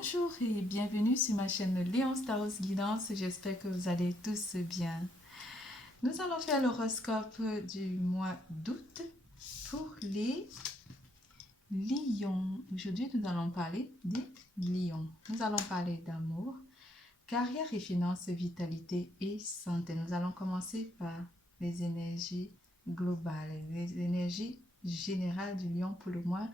Bonjour et bienvenue sur ma chaîne Léon Stars Guidance. J'espère que vous allez tous bien. Nous allons faire l'horoscope du mois d'août pour les lions. Aujourd'hui, nous allons parler des lions. Nous allons parler d'amour, carrière et finances, vitalité et santé. Nous allons commencer par les énergies globales, les énergies générales du lion pour le mois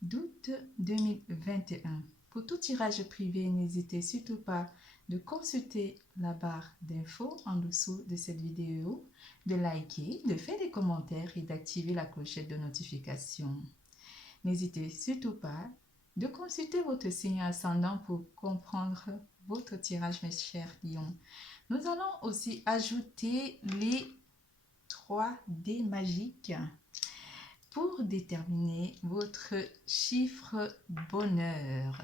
d'août 2021. Pour tout tirage privé, n'hésitez surtout pas de consulter la barre d'infos en dessous de cette vidéo, de liker, de faire des commentaires et d'activer la clochette de notification. N'hésitez surtout pas de consulter votre signe ascendant pour comprendre votre tirage, mes chers lions. Nous allons aussi ajouter les 3D magiques pour déterminer votre chiffre bonheur.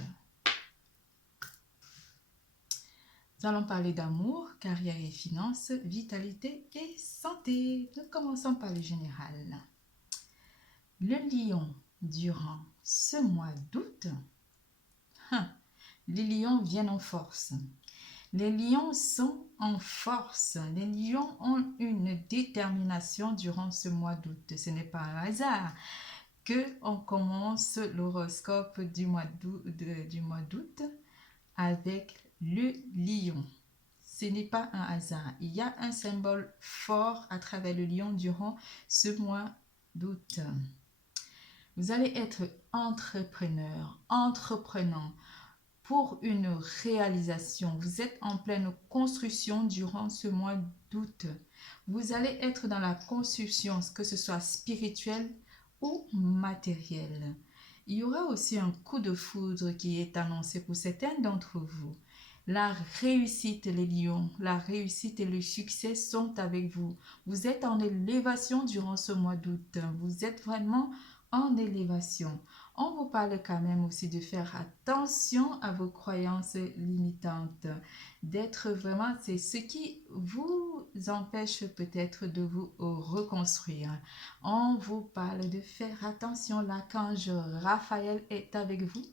Nous allons parler d'amour, carrière et finances, vitalité et santé. Nous commençons par le général. Le lion, durant ce mois d'août, les lions viennent en force. Les lions sont en force. Les lions ont une détermination durant ce mois d'août. Ce n'est pas un hasard qu'on commence l'horoscope du mois d'août avec le lion. Ce n'est pas un hasard. Il y a un symbole fort à travers le lion durant ce mois d'août. Vous allez être entrepreneur, entreprenant pour une réalisation. Vous êtes en pleine construction durant ce mois d'août. Vous allez être dans la construction, que ce soit spirituelle ou matérielle. Il y aura aussi un coup de foudre qui est annoncé pour certains d'entre vous. La réussite, les lions, la réussite et le succès sont avec vous. Vous êtes en élévation durant ce mois d'août. Vous êtes vraiment en élévation. On vous parle quand même aussi de faire attention à vos croyances limitantes. D'être vraiment, c'est ce qui vous empêche peut-être de vous reconstruire. On vous parle de faire attention. L'archange Raphaël est avec vous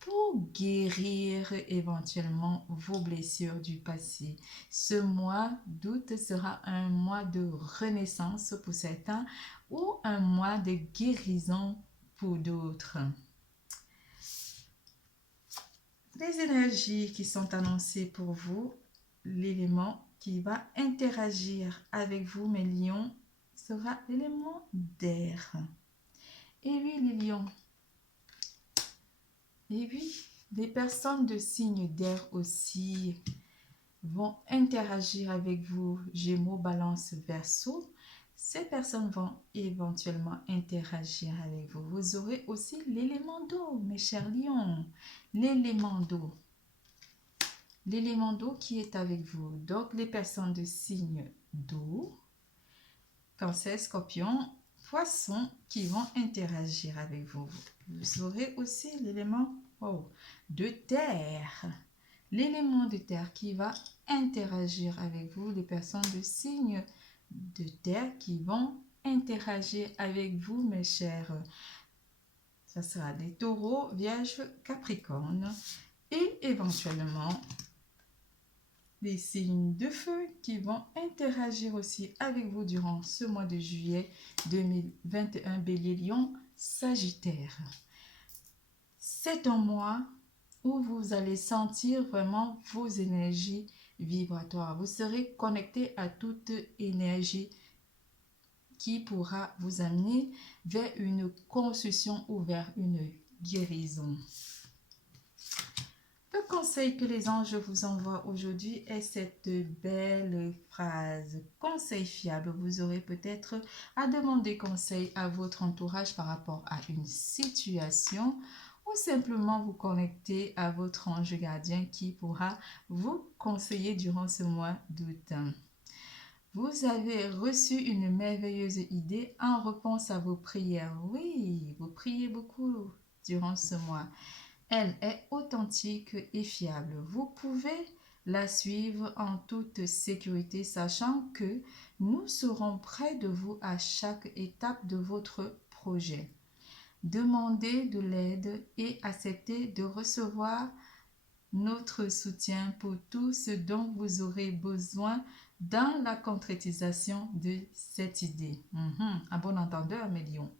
pour guérir éventuellement vos blessures du passé. Ce mois d'août sera un mois de renaissance pour certains ou un mois de guérison pour d'autres. Les énergies qui sont annoncées pour vous, l'élément qui va interagir avec vous, mes lions, sera l'élément d'air. Et oui, les lions. Et oui, des personnes de signe d'air aussi vont interagir avec vous, Gémeaux, Balance, Verseau. Ces personnes vont éventuellement interagir avec vous. Vous aurez aussi l'élément d'eau, mes chers lions. L'élément d'eau. L'élément d'eau qui est avec vous. Donc, les personnes de signe d'eau, Cancer, Scorpion, Poisson qui vont interagir avec vous. Vous aurez aussi l'élément de terre. L'élément de terre qui va interagir avec vous, les personnes de signe de terre qui vont interagir avec vous, mes chers. Ça sera des taureaux, vierges, capricornes et éventuellement des signes de feu qui vont interagir aussi avec vous durant ce mois de juillet 2021, Bélier, Lion, Sagittaire. C'est un mois où vous allez sentir vraiment vos énergies vibratoires. Vous serez connecté à toute énergie qui pourra vous amener vers une construction ou vers une guérison. Le conseil que les anges vous envoient aujourd'hui est cette belle phrase. Conseil fiable. Vous aurez peut-être à demander conseil à votre entourage par rapport à une situation ou simplement vous connecter à votre ange gardien qui pourra vous conseiller durant ce mois d'août. Vous avez reçu une merveilleuse idée en réponse à vos prières. Oui, vous priez beaucoup durant ce mois. Elle est authentique et fiable. Vous pouvez la suivre en toute sécurité, sachant que nous serons près de vous à chaque étape de votre projet. Demandez de l'aide et acceptez de recevoir notre soutien pour tout ce dont vous aurez besoin dans la concrétisation de cette idée. À bon entendeur, mes lions.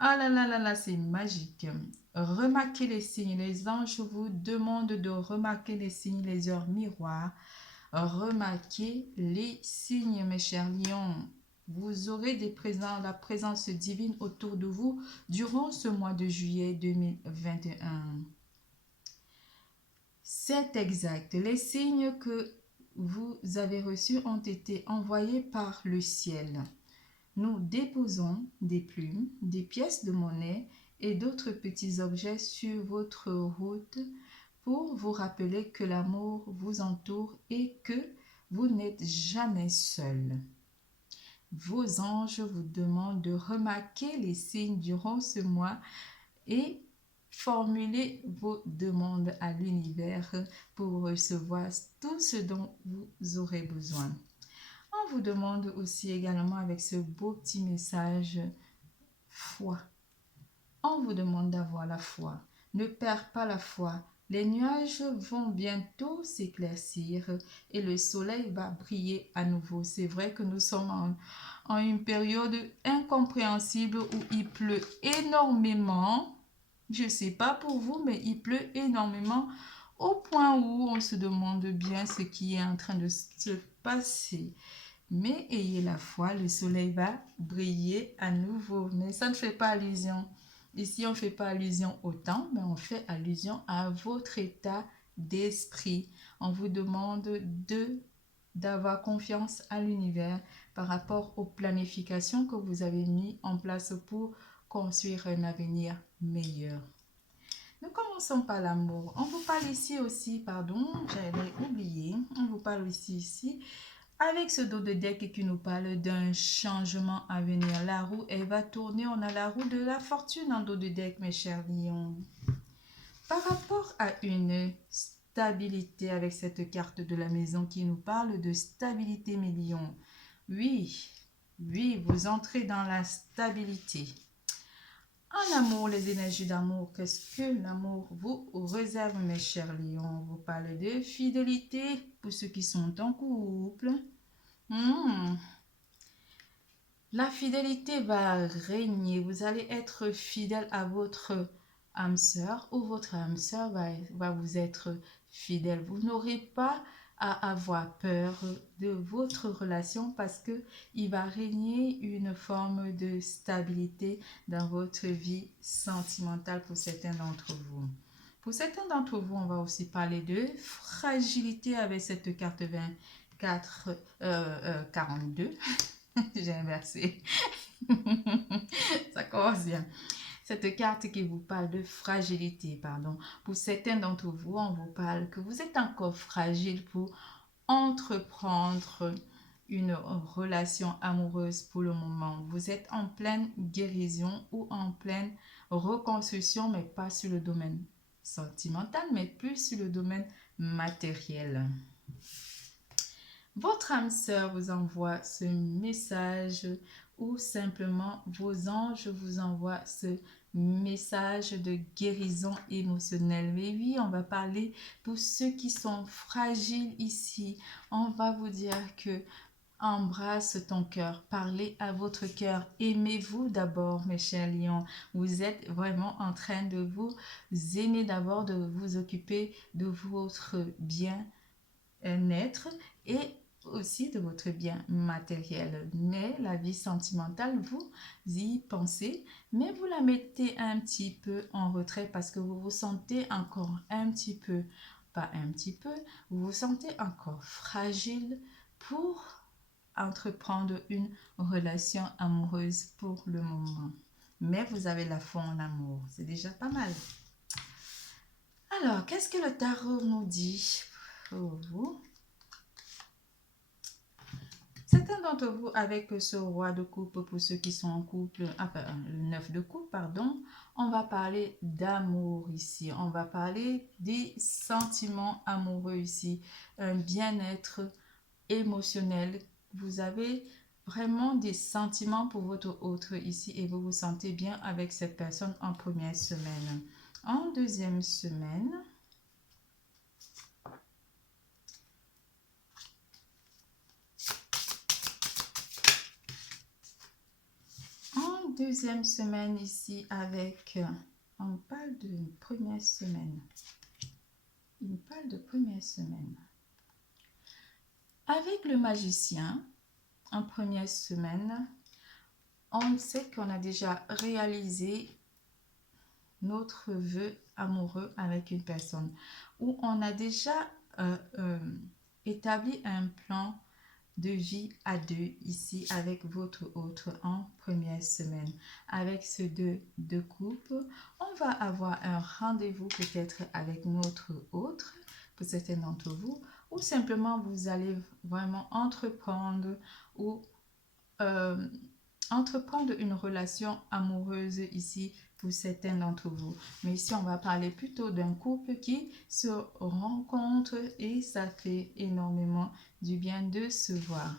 Ah là là là là, c'est magique. Remarquez les signes. Les anges vous demandent de remarquer les signes, les heures miroirs. Remarquez les signes, mes chers lions. Vous aurez la présence divine autour de vous durant ce mois de juillet 2021. C'est exact. Les signes que vous avez reçus ont été envoyés par le ciel. Nous déposons des plumes, des pièces de monnaie et d'autres petits objets sur votre route pour vous rappeler que l'amour vous entoure et que vous n'êtes jamais seul. Vos anges vous demandent de remarquer les signes durant ce mois et formuler vos demandes à l'univers pour recevoir tout ce dont vous aurez besoin. On vous demande aussi également avec ce beau petit message, foi. On vous demande d'avoir la foi. Ne perds pas la foi. Les nuages vont bientôt s'éclaircir et le soleil va briller à nouveau. C'est vrai que nous sommes en une période incompréhensible où il pleut énormément. Je ne sais pas pour vous, mais il pleut énormément au point où on se demande bien ce qui est en train de se passer. Mais ayez la foi, le soleil va briller à nouveau. Mais ça ne fait pas allusion. Ici, on ne fait pas allusion au temps, mais on fait allusion à votre état d'esprit. On vous demande d'avoir confiance à l'univers par rapport aux planifications que vous avez mises en place pour construire un avenir meilleur. Nous commençons par l'amour. On vous parle ici aussi, pardon, j'avais oublié, on vous parle ici avec ce dos de deck qui nous parle d'un changement à venir. La roue, elle va tourner. On a la roue de la fortune en dos de deck, mes chers lions. Par rapport à une stabilité avec cette carte de la maison qui nous parle de stabilité, mes lions. Oui, vous entrez dans la stabilité. En amour, les énergies d'amour, qu'est-ce que l'amour vous réserve, mes chers lions? On vous parle de fidélité pour ceux qui sont en couple. La fidélité va régner. Vous allez être fidèle à votre âme sœur ou votre âme sœur va vous être fidèle. Vous n'aurez pas à avoir peur de votre relation parce que il va régner une forme de stabilité dans votre vie sentimentale pour certains d'entre vous. Pour certains d'entre vous, on va aussi parler de fragilité avec cette carte 42. J'ai inversé. Ça commence bien. Cette carte qui vous parle de fragilité, pardon. Pour certains d'entre vous, on vous parle que vous êtes encore fragile pour entreprendre une relation amoureuse pour le moment. Vous êtes en pleine guérison ou en pleine reconstruction, mais pas sur le domaine sentimental, mais plus sur le domaine matériel. Votre âme sœur vous envoie ce message ou simplement vos anges vous envoient ce message de guérison émotionnelle. Mais oui, on va parler pour ceux qui sont fragiles ici. On va vous dire que embrasse ton cœur, parlez à votre cœur, aimez-vous d'abord, mes chers lions. Vous êtes vraiment en train de vous aimer d'abord, de vous occuper de votre bien-être et aussi de votre bien matériel. Mais la vie sentimentale, vous y pensez, mais vous la mettez un petit peu en retrait parce que vous vous sentez encore un petit peu, pas un petit peu, vous vous sentez encore fragile pour entreprendre une relation amoureuse pour le moment. Mais vous avez la foi en amour, c'est déjà pas mal. Alors, qu'est-ce que le tarot nous dit pour vous? Certains d'entre vous, avec ce roi de coupe, pour ceux qui sont en couple, le 9 de coupe, pardon, on va parler d'amour ici. On va parler des sentiments amoureux ici. Un bien-être émotionnel. Vous avez vraiment des sentiments pour votre autre ici et vous vous sentez bien avec cette personne en première semaine. En deuxième semaine, deuxième semaine ici avec... on parle de première semaine. Il parle de première semaine. Avec le magicien, en première semaine, on sait qu'on a déjà réalisé notre vœu amoureux avec une personne, ou on a déjà établi un plan de vie à deux ici avec votre autre en première semaine. Avec ce deux couples, on va avoir un rendez-vous peut-être avec notre autre, pour certains d'entre vous, ou simplement vous allez vraiment entreprendre ou entreprendre une relation amoureuse ici pour certains d'entre vous. Mais ici, on va parler plutôt d'un couple qui se rencontre et ça fait énormément du bien de se voir.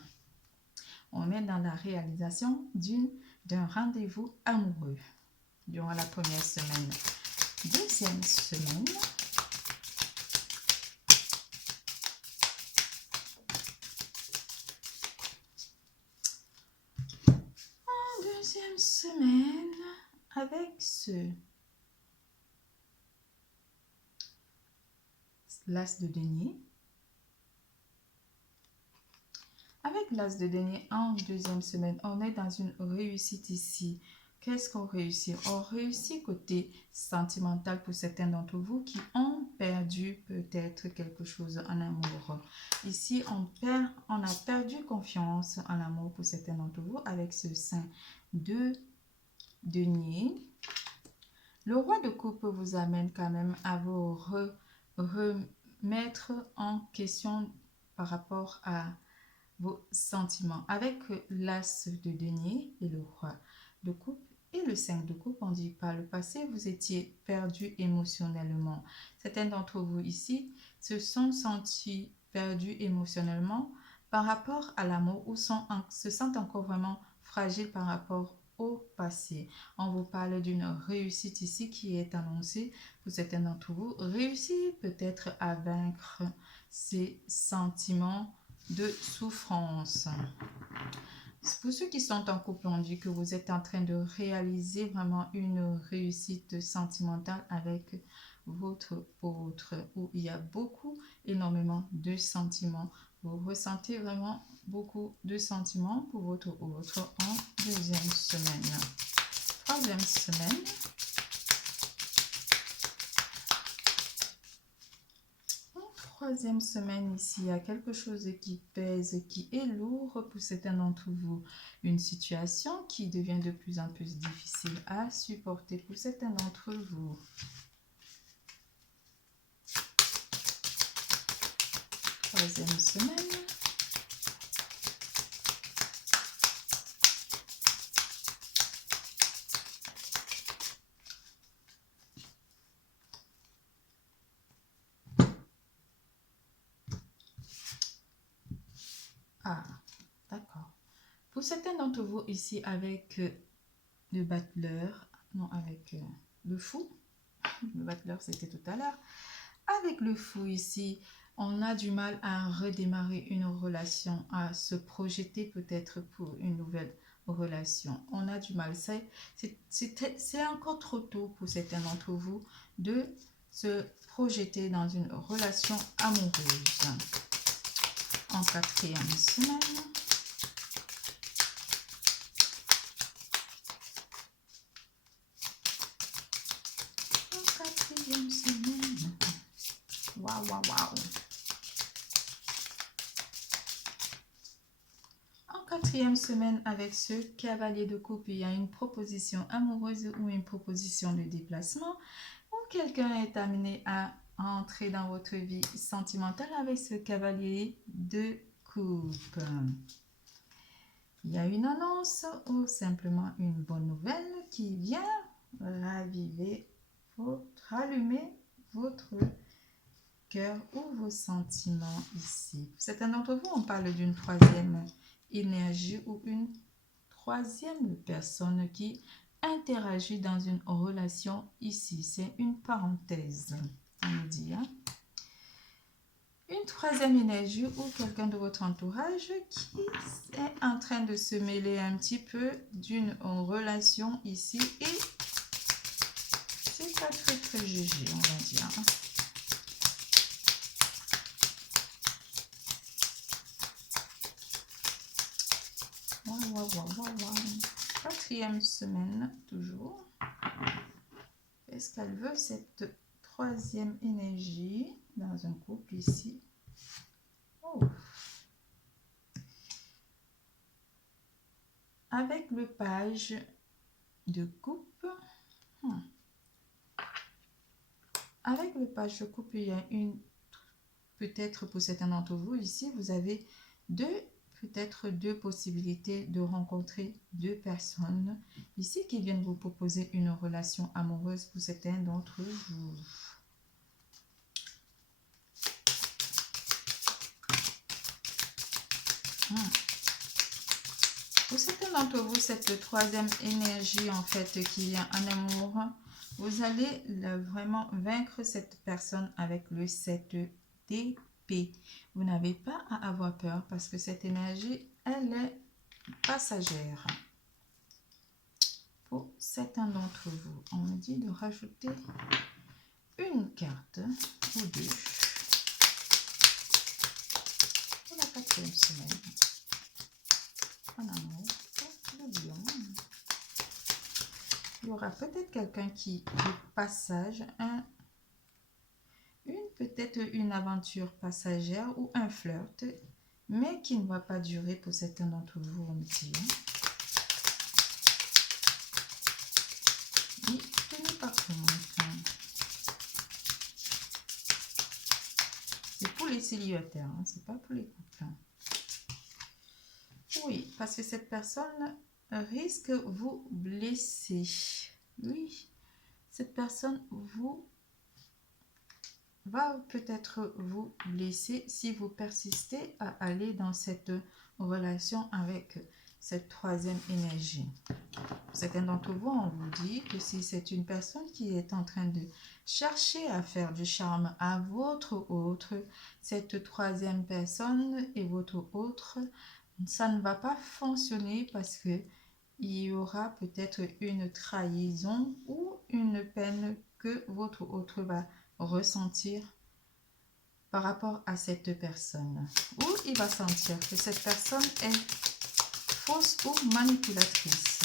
On est dans la réalisation d'un rendez-vous amoureux durant la première semaine. Deuxième semaine. Deuxième semaine avec l'as de denier. Avec l'as de denier en deuxième semaine, on est dans une réussite ici. Qu'est-ce qu'on réussit? On réussit côté sentimental pour certains d'entre vous qui ont perdu peut-être quelque chose en amour. Ici, on a perdu confiance en amour pour certains d'entre vous avec ce 5 de denier. Le roi de coupe vous amène quand même à vous remettre en question par rapport à vos sentiments. Avec l'as de denier et le roi de coupe et le 5 de coupe, on dit par le passé, vous étiez perdu émotionnellement. Certains d'entre vous ici se sont sentis perdus émotionnellement par rapport à l'amour ou se sentent encore vraiment fragiles par rapport au passé. On vous parle d'une réussite ici qui est annoncée pour certains d'entre vous. Réussir peut-être à vaincre ces sentiments de souffrance. Pour ceux qui sont en couple, on dit que vous êtes en train de réaliser vraiment une réussite sentimentale avec votre autre, où il y a énormément de sentiments. Vous ressentez vraiment beaucoup de sentiments pour votre autre en deuxième semaine. Troisième semaine. Troisième semaine ici, il y a quelque chose qui pèse, qui est lourd pour certains d'entre vous. Une situation qui devient de plus en plus difficile à supporter pour certains d'entre vous. Troisième semaine. Ah, d'accord. Pour certains d'entre vous ici avec le battleur, non avec le fou, le battleur c'était tout à l'heure, avec le fou ici, on a du mal à redémarrer une relation, à se projeter peut-être pour une nouvelle relation. On a du mal, c'est encore trop tôt pour certains d'entre vous de se projeter dans une relation amoureuse. En quatrième semaine. En quatrième semaine. Waouh, waouh, waouh. En quatrième semaine, avec ce cavalier de coupe, il y a une proposition amoureuse ou une proposition de déplacement où quelqu'un est amené à entrer dans votre vie sentimentale avec ce cavalier de coupe. Il y a une annonce ou simplement une bonne nouvelle qui vient rallumer votre cœur ou vos sentiments ici. Certains d'entre vous, on parle d'une troisième énergie ou une troisième personne qui interagit dans une relation ici. C'est une parenthèse, on dit. Hein? Une une troisième énergie ou quelqu'un de votre entourage qui est en train de se mêler un petit peu d'une relation ici et c'est pas très jugé, on va dire. Quatrième semaine, toujours. Est-ce qu'elle veut cette troisième énergie dans un couple ici? Oh. Avec le page de coupe. Avec le page de coupe, il y a une, peut-être pour certains d'entre vous ici, vous avez peut-être deux possibilités de rencontrer deux personnes ici qui viennent vous proposer une relation amoureuse pour certains d'entre vous. Pour certains d'entre vous, cette troisième énergie en fait qui est en amour, vous allez vraiment vaincre cette personne avec le 7 d'épée. Vous n'avez pas à avoir peur parce que cette énergie, elle est passagère. Pour certains d'entre vous, on me dit de rajouter une carte ou deux pour la quatrième semaine. En amour, le lion. Il y aura peut-être quelqu'un qui est passage, peut-être une aventure passagère ou un flirt, mais qui ne va pas durer pour certains d'entre vous, on me dit. Mais tenez pas compte. C'est pour les célibataires, hein, c'est pas pour les couples. Oui, parce que cette personne risque vous blesser. Oui, cette personne va peut-être vous blesser si vous persistez à aller dans cette relation avec cette troisième énergie. Certains d'entre vous, on vous dit que si c'est une personne qui est en train de chercher à faire du charme à votre autre, cette troisième personne et votre autre, ça ne va pas fonctionner parce que il y aura peut-être une trahison ou une peine que votre autre va ressentir par rapport à cette personne. Ou il va sentir que cette personne est fausse ou manipulatrice.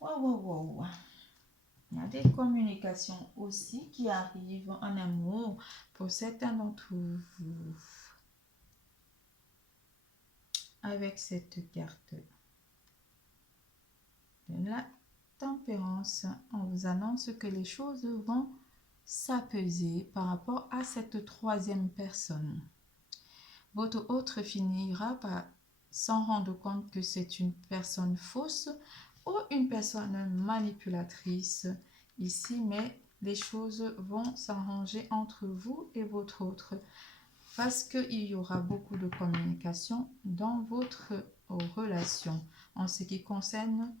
Wow. Il y a des communications aussi qui arrivent en amour pour certains d'entre vous. Avec cette carte de la tempérance, on vous annonce que les choses vont s'apaiser par rapport à cette troisième personne. Votre autre finira par s'en rendre compte que c'est une personne fausse ou une personne manipulatrice ici, mais les choses vont s'arranger entre vous et votre autre parce qu'il y aura beaucoup de communication dans votre relation en ce qui concerne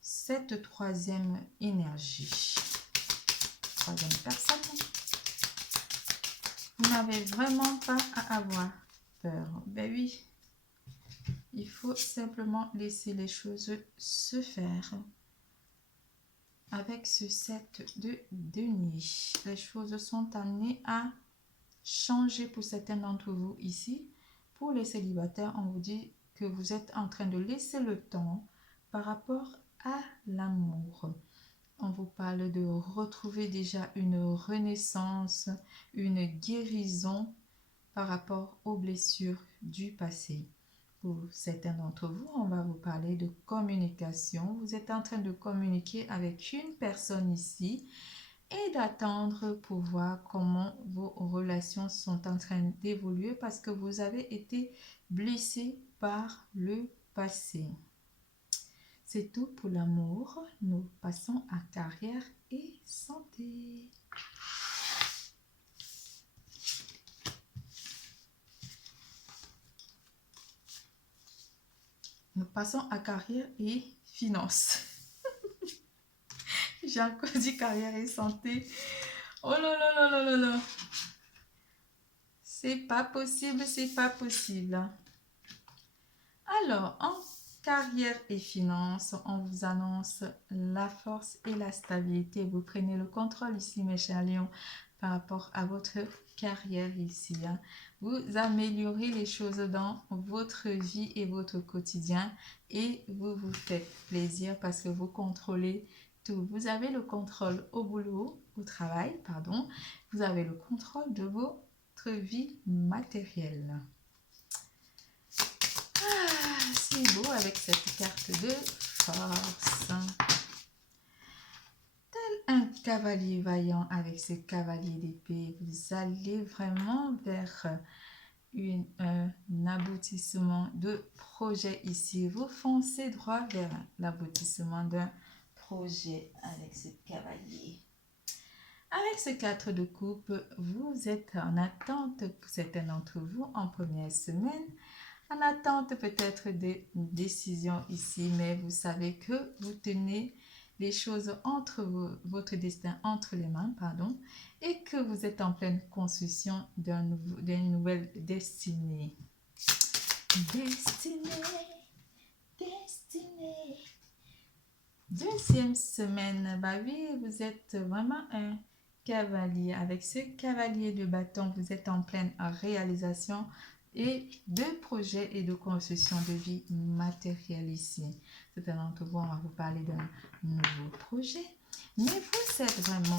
cette troisième énergie. Troisième personne, vous n'avez vraiment pas à avoir peur. Ben oui, il faut simplement laisser les choses se faire. Avec ce 7 de denier, les choses sont amenées à changer pour certains d'entre vous ici. Pour les célibataires, on vous dit que vous êtes en train de laisser le temps par rapport à l'amour. On vous parle de retrouver déjà une renaissance, une guérison par rapport aux blessures du passé. Pour certains d'entre vous, on va vous parler de communication. Vous êtes en train de communiquer avec une personne ici et d'attendre pour voir comment vos relations sont en train d'évoluer parce que vous avez été blessé par le passé. C'est tout pour l'amour. Nous passons à carrière et santé. Nous passons à carrière et finances. Je j'ai encore dit carrière et santé. Oh là là là là là là. C'est pas possible, c'est pas possible. Alors, en carrière et finances, on vous annonce la force et la stabilité. Vous prenez le contrôle ici, mes chers lions, par rapport à votre carrière ici. Vous améliorez les choses dans votre vie et votre quotidien et vous vous faites plaisir parce que vous contrôlez tout. Vous avez le contrôle au boulot, au travail, pardon. Vous avez le contrôle de votre vie matérielle. C'est beau avec cette carte de force. Tel un cavalier vaillant avec ce cavalier d'épée, vous allez vraiment vers un aboutissement de projet ici. Vous foncez droit vers l'aboutissement d'un projet avec ce cavalier. Avec ce 4 de coupe, vous êtes en attente, certains d'entre vous, en première semaine, en attente peut-être des décisions ici, mais vous savez que vous tenez les choses entre votre destin entre les mains, pardon, et que vous êtes en pleine construction d'une nouvelle destinée. Destinée. Deuxième semaine, bah oui, vous êtes vraiment un cavalier. Avec ce cavalier de bâton, vous êtes en pleine réalisation et de projets et de construction de vie matérielle ici. Certains d'entre vous, on va vous parler d'un nouveau projet, mais vous êtes vraiment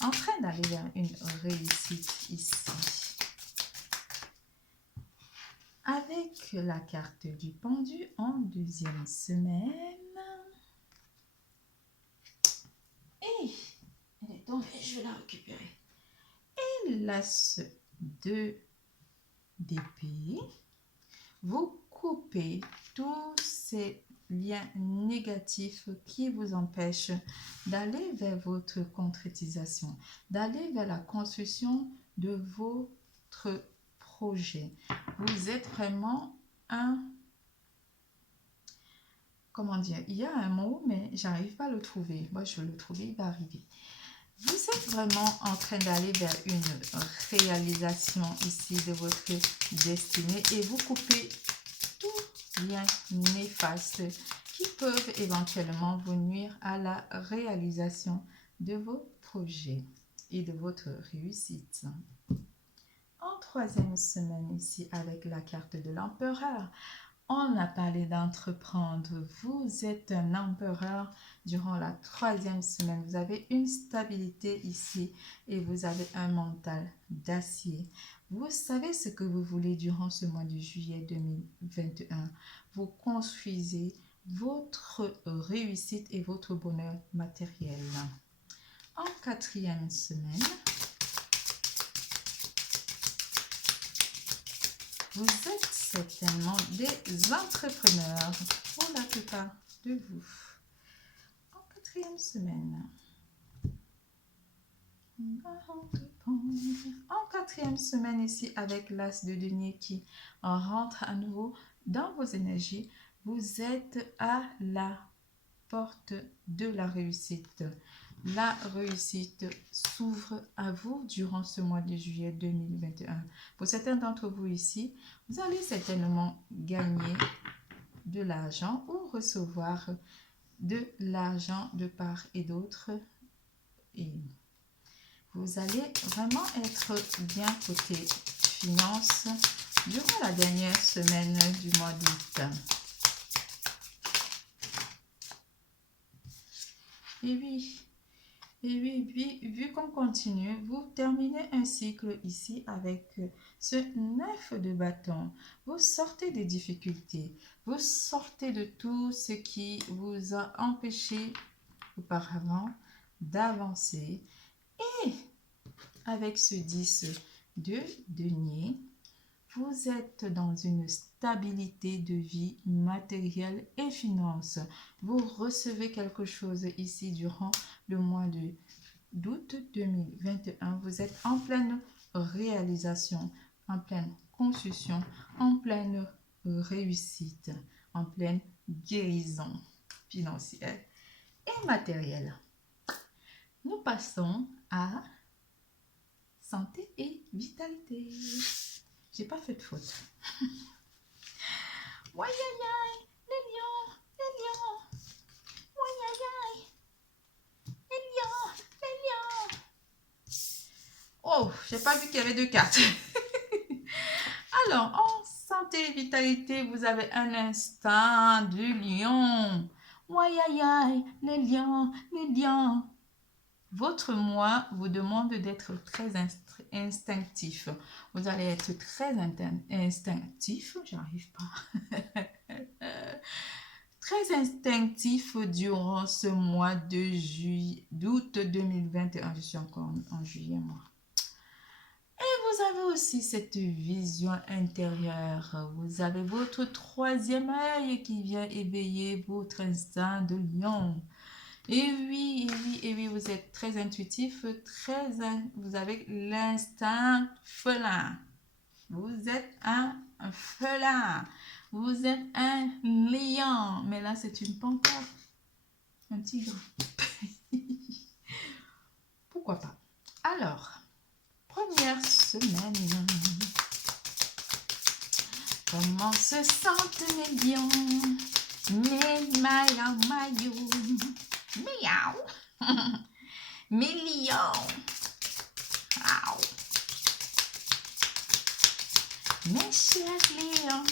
en train d'aller vers une réussite ici. Avec la carte du pendu en deuxième semaine. Et elle est tombée, je vais la récupérer. Et l'as d'épée. Vous coupez tous ces liens négatifs qui vous empêchent d'aller vers votre concrétisation, d'aller vers la construction de votre projet. Vous êtes vraiment comment dire, il y a un mot, mais j'arrive pas à le trouver. Moi, je vais le trouver, il va arriver. Vous êtes vraiment en train d'aller vers une réalisation ici de votre destinée et vous coupez tout lien néfaste qui peuvent éventuellement vous nuire à la réalisation de vos projets et de votre réussite. En troisième semaine ici avec la carte de l'empereur, on a parlé d'entreprendre. Vous êtes un empereur durant la troisième semaine. Vous avez une stabilité ici et vous avez un mental d'acier. Vous savez ce que vous voulez durant ce mois de juillet 2021. Vous construisez votre réussite et votre bonheur matériel. En quatrième semaine, vous êtes certainement des entrepreneurs pour la plupart de vous. En quatrième semaine. En quatrième semaine ici avec l'as de denier qui rentre à nouveau dans vos énergies, vous êtes à la porte de la réussite. La réussite s'ouvre à vous durant ce mois de juillet 2021. Pour certains d'entre vous ici, vous allez certainement gagner de l'argent ou recevoir de l'argent de part et d'autre. Et vous allez vraiment être bien côté finances durant la dernière semaine du mois d'août. Et oui, vu qu'on continue, vous terminez un cycle ici avec ce 9 de bâton. Vous sortez des difficultés, vous sortez de tout ce qui vous a empêché auparavant d'avancer. Et avec ce 10 de denier, vous êtes dans une stabilité de vie matérielle et finance. Vous recevez quelque chose ici durant le mois d'août 2021. Vous êtes en pleine réalisation, en pleine construction, en pleine réussite, en pleine guérison. financière et matérielle. Nous passons à santé et vitalité. J'ai pas fait de faute. Ouai, aïe, aïe, les lions, les lions. Ouai, aïe, aïe, les lions, les lions. Oh, j'ai pas vu qu'il y avait 2 cartes. Alors, en santé et vitalité, vous avez un instant du lion. Ouai, aïe, aïe, les lions, les lions. Votre moi vous demande d'être très instinctif. Vous allez être très instinctif. J'arrive pas. Très instinctif durant ce mois d'août 2021. Je suis encore en juillet, moi. Et vous avez aussi cette vision intérieure. Vous avez votre 3e œil qui vient éveiller votre instinct de lion. Et oui, et oui, et oui, vous êtes très intuitif, vous avez l'instinct félin. Vous êtes un félin. Vous êtes un lion. Mais là, c'est une panthère. Un tigre. Pourquoi pas? Alors, première semaine. Comment se sentent mes lions? Mes maillots. Miaou. Mes lions. Miaou. Mes chers lions,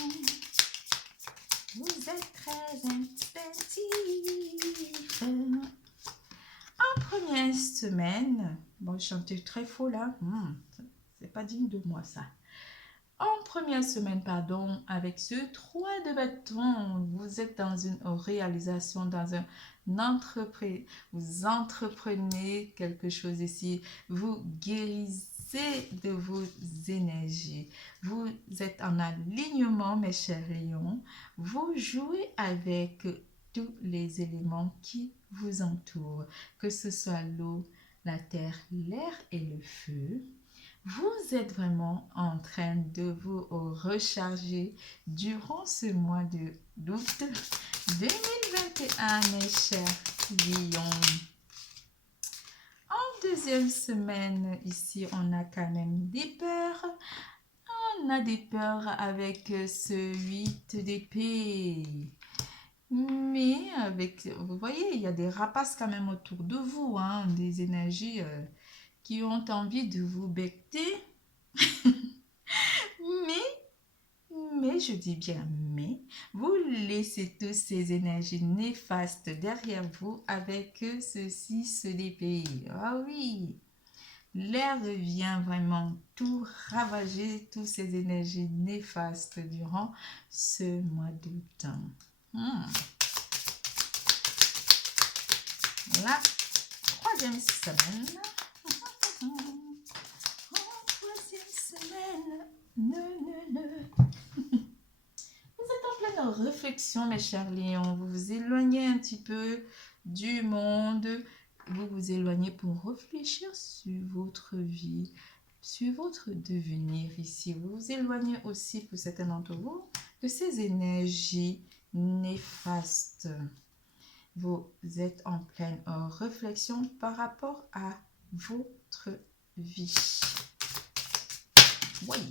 vous êtes très instinctifs. En première semaine, bon, je chantais très faux là, c'est pas digne de moi ça. En première semaine, pardon, avec ce 3 de bâton, vous êtes dans une réalisation, dans un entreprise. Vous entreprenez quelque chose ici. Vous guérissez de vos énergies. Vous êtes en alignement, mes chers lions. Vous jouez avec tous les éléments qui vous entourent, que ce soit l'eau, la terre, l'air et le feu. Vous êtes vraiment en train de vous recharger durant ce mois d'août 2021, mes chers lions. En deuxième semaine, ici, on a quand même des peurs. On a des peurs avec ce 8 d'épée. Mais avec, vous voyez, il y a des rapaces quand même autour de vous, hein, des énergies qui ont envie de vous becter. mais, je dis bien mais, vous laissez toutes ces énergies néfastes derrière vous avec ce 6 d'épée. Ah oui, l'air vient vraiment tout ravager, toutes ces énergies néfastes durant ce mois d'août. La 3e semaine. Vous êtes en pleine réflexion, mes chers lions. Vous vous éloignez un petit peu du monde. Vous vous éloignez pour réfléchir sur votre vie, sur votre devenir ici. Vous vous éloignez aussi, pour certains d'entre vous, de ces énergies néfastes. Vous êtes en pleine réflexion par rapport à votre vie. Oui.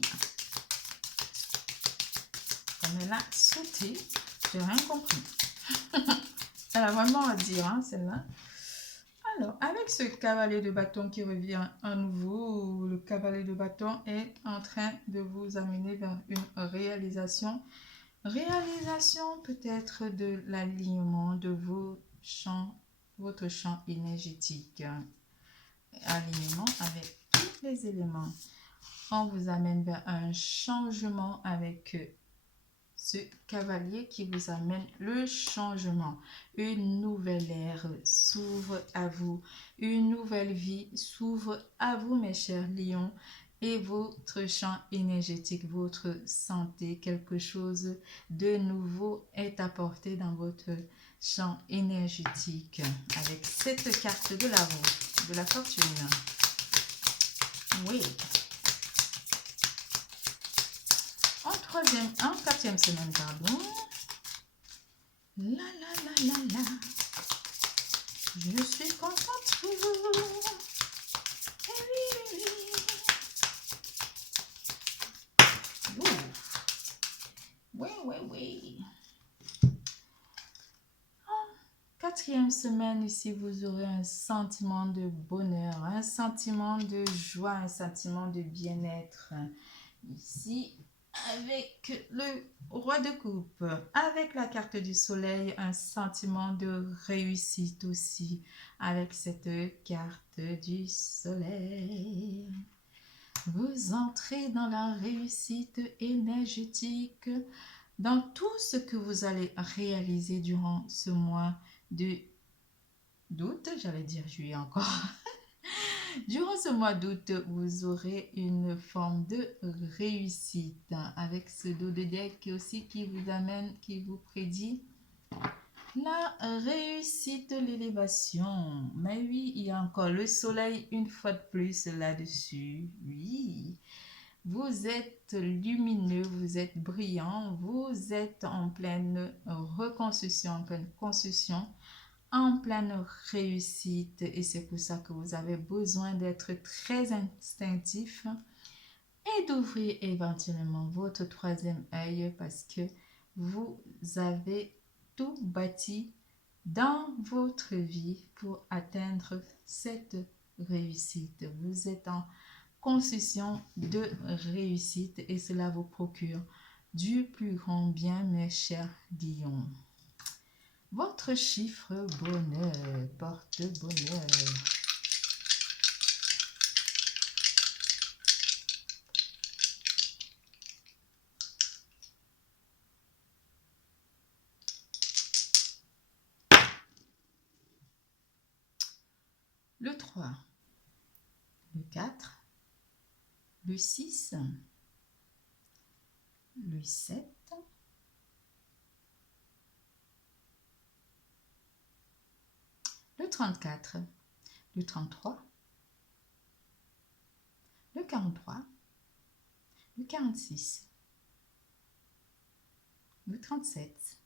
Comme elle a sauté, j'ai rien compris. Elle a vraiment à dire, hein, celle-là. Alors, avec ce cavalier de bâton qui revient à nouveau, le cavalier de bâton est en train de vous amener vers une réalisation. Réalisation peut-être de l'alignement de vos champs, votre champ énergétique. Alignement avec tous les éléments. On vous amène vers un changement avec ce cavalier qui vous amène le changement. Une nouvelle ère s'ouvre à vous. Une nouvelle vie s'ouvre à vous, mes chers lions. Et votre champ énergétique, votre santé, quelque chose de nouveau est apporté dans votre champ énergétique. Avec cette carte de la roue, de la fortune. Oui. En 4e semaine, pardon. La la la la la. Je suis contente pour vous. Eh oui, oui, oui. Oui, oui, oui. Quatrième semaine, ici, vous aurez un sentiment de bonheur, un sentiment de joie, un sentiment de bien-être. Ici, avec le roi de coupe, avec la carte du soleil, un sentiment de réussite aussi, avec cette carte du soleil. Vous entrez dans la réussite énergétique, dans tout ce que vous allez réaliser durant ce mois d'août, j'allais dire juillet encore. Durant ce mois d'août, vous aurez une forme de réussite avec ce dos de deck aussi qui vous amène, qui vous prédit la réussite, l'élévation. Mais oui, il y a encore le soleil une fois de plus là-dessus. Oui, vous êtes lumineux, vous êtes brillant, vous êtes en pleine reconstruction, en pleine construction, en pleine réussite, et c'est pour ça que vous avez besoin d'être très instinctif et d'ouvrir éventuellement votre troisième œil parce que vous avez tout bâti dans votre vie pour atteindre cette réussite. Vous êtes en construction de réussite et cela vous procure du plus grand bien, mes chers lions. Votre chiffre bonheur, porte-bonheur. Le 3, le 4, le 6, le 7, le 34, le 33, le 43, le 46, le 37,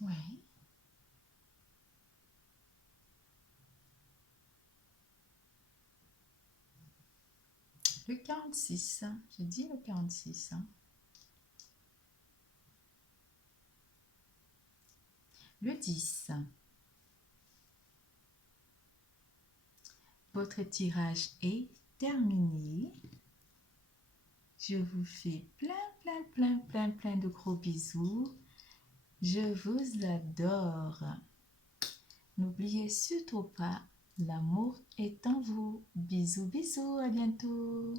ouais, le 46, j'ai dit le 46, hein. Le 10. Votre tirage est terminé. Je vous fais plein de gros bisous. Je vous adore. N'oubliez surtout pas, l'amour est en vous. Bisous, bisous, à bientôt.